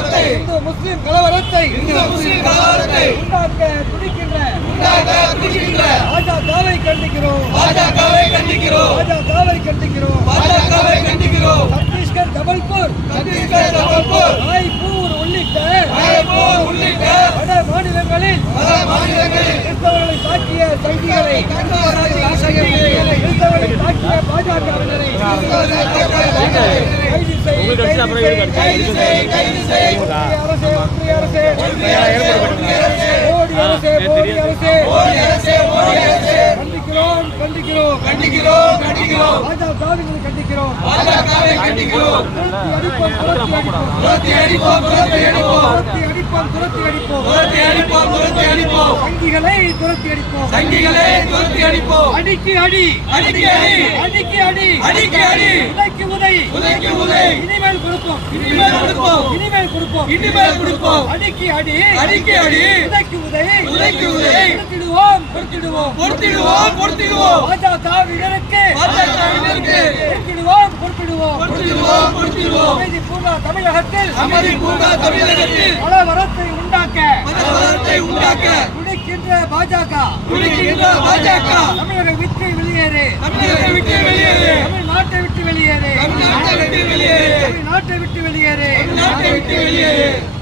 முஸ்லிம் கலவரத்தை இந்து முஸ்லிம் கலவரத்தை உண்டாக்க துடிக்கின்ற உண்டாக்க துடிக்கின்ற பாஜகவை கண்டிக்கிறோம். பாஜகவை கண்டிக்கிறோம். பாஜகவை கண்டிக்கிறோம். பாஜகவை கண்டிக்கிறோம். சத்தீஸ்கர் ஜபல்பூர். சத்தீஸ்கர் ஜபல்பூர். ராய்ப்பூர் உள்ளிட்ட உள்ளிட்ட வட மாநிலங்களில் பல மாநிலங்களில் கிறிஸ்தவர்களை தாக்கிய செய்திகளை கிறிஸ்தவர்களை தாக்கிய பாஜகவினரை കളിച്ച് അപ്പുറം കളിച്ചു. கண்டிக்கிறோம் கண்டிக்கிறோம் கண்டிக்கிறோம். பாஜகவினரை கண்டிக்கிறோம் பாஜகவை கண்டிக்கிறோம். துரத்தி அடிப்போம் துரத்தி அடிப்போம். துரத்தி அடிப்போம் துரத்தி அடிப்போம். துரத்தி அடிப்போம் துரத்தி அடிப்போம். துரத்தி அடிப்போம் வங்கிகளை துரத்தி அடிப்போம் சங்கிகளை துரத்தி அடிப்போம். அடிக்கு அடி. அடிக்கு அடி. அடிக்கு அடி. அடிக்கு அடி. உதைக்கு உதை. உதைக்கு உதை. இனிமேல் கொடுப்போம். இனிமேல் கொடுப்போம். இனிமேல் கொடுப்போம். இனிமேல் கொடுப்போம். அடிக்கு அடி. அடிக்கு அடி. உதைக்கு உதை. உதைக்கு உதை. கொடுத்திடுவோம். கொடுத்திடுவோம். பொறுத்திடுவோம் பொறுத்திடுவோம் அமைதி பூங்கா தமிழகத்தில். அமைதி பூங்கா தமிழகத்தில். கலவரத்தை உண்டாக்க. மதவாதத்தை உண்டாக்க. துடிக்கின்ற பாஜக. துடிக்கின்ற பாஜக. தமிழக விட்டு வெளியேறு. தமிழகத்தை விட்டு வெளியேறு. தமிழ்நாட்டை விட்டு வெளியேறு. தமிழ்நாட்டை விட்டு வெளியேறு. தமிழ்நாட்டை விட்டு வெளியேறு. நாட்டை விட்டு வெளியேறு.